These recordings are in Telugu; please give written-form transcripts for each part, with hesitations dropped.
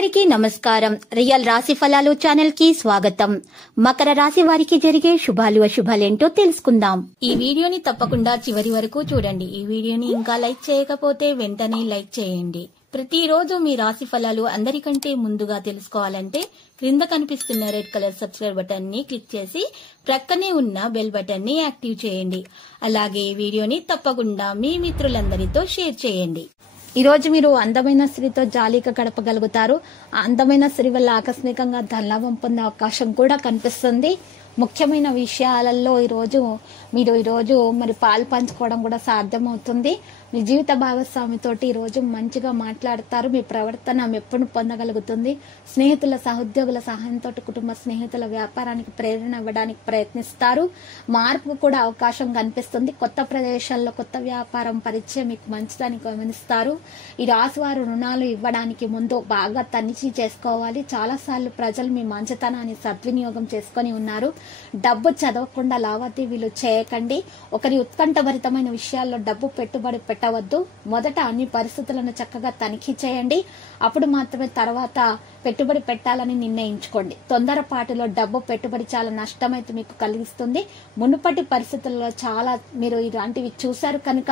అందరికీ నమస్కారం. రియల్ రాశి ఫలాలు ఛానల్ కి స్వాగతం. మకర రాశి వారికి జరిగే శుభాలు అశుభాలేంటో తెలుసుకుందాం. ఈ వీడియోని తప్పకుండా చివరి వరకు చూడండి. ఈ వీడియోని ఇంకా లైక్ చేయకపోతే వెంటనే లైక్ చేయండి. ప్రతిరోజు మీ రాశి ఫలాలు అందరికంటే ముందుగా తెలుసుకోవాలంటే క్రింద కనిపిస్తున్న రెడ్ కలర్ సబ్స్క్రైబ్ బటన్ ని క్లిక్ చేసి ప్రక్కనే ఉన్న బెల్ బటన్ ని యాక్టివ్ చేయండి. అలాగే ఈ వీడియోని తప్పకుండా మీ మిత్రులందరితో షేర్ చేయండి. ఈ రోజు మీరు అందమైన స్త్రీతో జాలీగా గడపగలుగుతారు. ఆ అందమైన స్త్రీ వల్ల ఆకస్మికంగా ధనలాభం పొందే అవకాశం కూడా కనిపిస్తుంది. ముఖ్యమైన విషయాలలో ఈరోజు మరి పాలు పంచుకోవడం కూడా సాధ్యమవుతుంది. మీ జీవిత భాగస్వామితోటి ఈరోజు మంచిగా మాట్లాడతారు. మీ ప్రవర్తన మెప్పును పొందగలుగుతుంది. స్నేహితుల సహోద్యోగుల సహాయంతో కుటుంబ స్నేహితుల వ్యాపారానికి ప్రేరణ ఇవ్వడానికి ప్రయత్నిస్తారు. మార్పుకు కూడా అవకాశం కనిపిస్తుంది. కొత్త ప్రదేశాల్లో కొత్త వ్యాపారం పరిచయం మీకు మంచిదని గమనిస్తారు. ఈ రాశి వారు రుణాలు ఇవ్వడానికి ముందు బాగా తనిఖీ చేసుకోవాలి. చాలా సార్లు ప్రజలు మీ మంచితనాన్ని సద్వినియోగం చేసుకొని ఉన్నారు. డబ్బు చదవకుండా లావాదేవీలు చేయకండి. ఒకరి ఉత్కంఠభరితమైన విషయాల్లో డబ్బు పెట్టుబడి పెట్టవద్దు. మొదట అన్ని పరిస్థితులను చక్కగా తనిఖీ చేయండి. అప్పుడు మాత్రమే తర్వాత పెట్టుబడి పెట్టాలని నిర్ణయించుకోండి. తొందరపాటులో డబ్బు పెట్టుబడి చాలా నష్టమైతే మీకు కలిగిస్తుంది. మునుపటి పరిస్థితుల్లో చాలా మీరు ఇలాంటివి చూశారు కనుక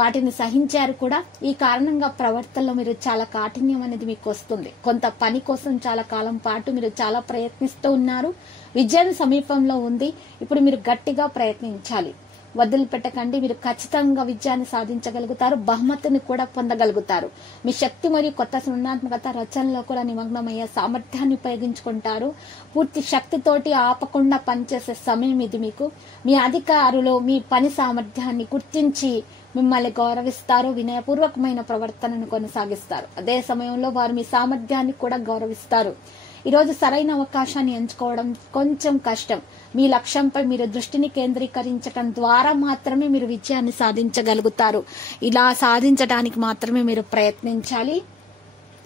వాటిని సహించారు కూడా. ఈ కారణంగా ప్రవర్తనలో మీరు చాలా కాఠిన్యం అనేది మీకు వస్తుంది. కొంత పని కోసం చాలా కాలం పాటు మీరు చాలా ప్రయత్నిస్తూ ఉన్నారు. విజయం సమీపంలో ఉంది. ఇప్పుడు మీరు గట్టిగా ప్రయత్నించాలి. వదిలిపెట్టకండి. మీరు ఖచ్చితంగా విజయాన్ని సాధించగలుగుతారు. బహుమతిని కూడా పొందగలుగుతారు. మీ శక్తి మరియు కొత్త సృజనాత్మకత రచనలో కూడా నిమగ్నమయ్యే సామర్థ్యాన్ని ఉపయోగించుకుంటారు. పూర్తి శక్తితోటి ఆపకుండా పనిచేసే సమయం ఇది మీకు. మీ అధికారులు మీ పని సామర్థ్యాన్ని గుర్తించి మిమ్మల్ని గౌరవిస్తారు. వినయపూర్వకమైన ప్రవర్తనను కొనసాగిస్తారు. అదే సమయంలో వారు మీ సామర్థ్యాన్ని కూడా గౌరవిస్తారు. ఈరోజు సరైన అవకాశాన్ని ఎంచుకోవడం కొంచెం కష్టం. మీ లక్ష్యంపై మీరు దృష్టిని కేంద్రీకరించడం ద్వారా మాత్రమే మీరు విజయాన్ని సాధించగలుగుతారు. ఇలా సాధించడానికి మాత్రమే మీరు ప్రయత్నించాలి.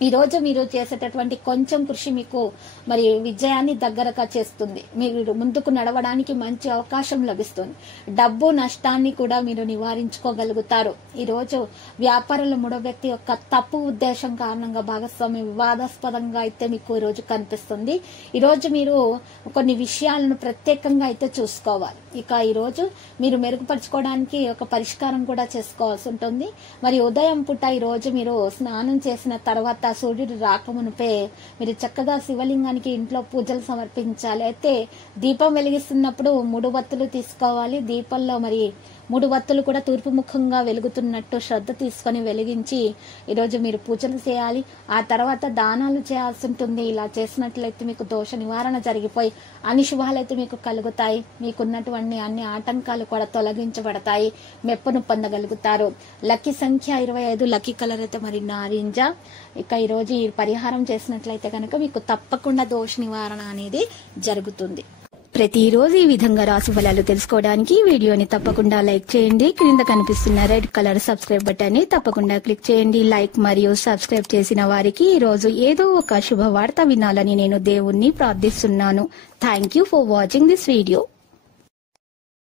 ఈ రోజు మీరు చేసేటటువంటి కొంచెం కృషి మీకు మరి విజయాన్ని దగ్గరగా చేస్తుంది. మీరు ముందుకు నడవడానికి మంచి అవకాశం లభిస్తుంది. డబ్బు నష్టాన్ని కూడా మీరు నివారించుకోగలుగుతారు. ఈ రోజు వ్యాపారంలో మూడో వ్యక్తి యొక్క తప్పు ఉద్దేశం కారణంగా భాగస్వామి వివాదాస్పదంగా అయితే మీకు ఈ రోజు కనిపిస్తుంది. ఈ రోజు మీరు కొన్ని విషయాలను ప్రత్యేకంగా అయితే చూసుకోవాలి. ఇక ఈ రోజు మీరు మెరుగుపరచుకోవడానికి ఒక పరిష్కారం కూడా చేసుకోవాల్సి ఉంటుంది. మరి ఉదయం పూట ఈ రోజు మీరు స్నానం చేసిన తర్వాత సూర్యుడు రాకమునిపే మీరు చక్కగా శివలింగానికి ఇంట్లో పూజలు సమర్పించాలి. అయితే దీపం వెలిగిస్తున్నప్పుడు 3 వత్తులు తీసుకోవాలి. దీపంలో మరి 3 వత్తులు కూడా తూర్పు ముఖంగా వెలుగుతున్నట్టు శ్రద్ధ తీసుకొని వెలిగించి ఈరోజు మీరు పూజలు చేయాలి. ఆ తర్వాత దానాలు చేయాల్సి ఉంటుంది. ఇలా చేసినట్లయితే మీకు దోష నివారణ జరిగిపోయి అన్ని శుభాలైతే మీకు కలుగుతాయి. మీకున్నటువంటి అన్ని ఆటంకాలు కూడా తొలగించబడతాయి. మెప్పును పొందగలుగుతారు. లక్కీ సంఖ్య 25. లక్కీ కలర్ అయితే మరి నారింజ. ఇక ఈరోజు ఈ పరిహారం చేసినట్లయితే కనుక మీకు తప్పకుండా దోష నివారణ అనేది జరుగుతుంది. ప్రతిరోజు ఈ విధంగా రాశి ఫలాలు తెలుసుకోవడానికి వీడియోని తప్పకుండా లైక్ చేయండి. క్రింద కనిపిస్తున్న రెడ్ కలర్ సబ్స్క్రైబ్ బటన్ ని తప్పకుండా క్లిక్ చేయండి. లైక్ మరియు సబ్స్క్రైబ్ చేసిన వారికి ఈ రోజు ఏదో ఒక శుభవార్త వినాలని నేను దేవుణ్ణి ప్రార్థిస్తున్నాను. Thank you for watching this video.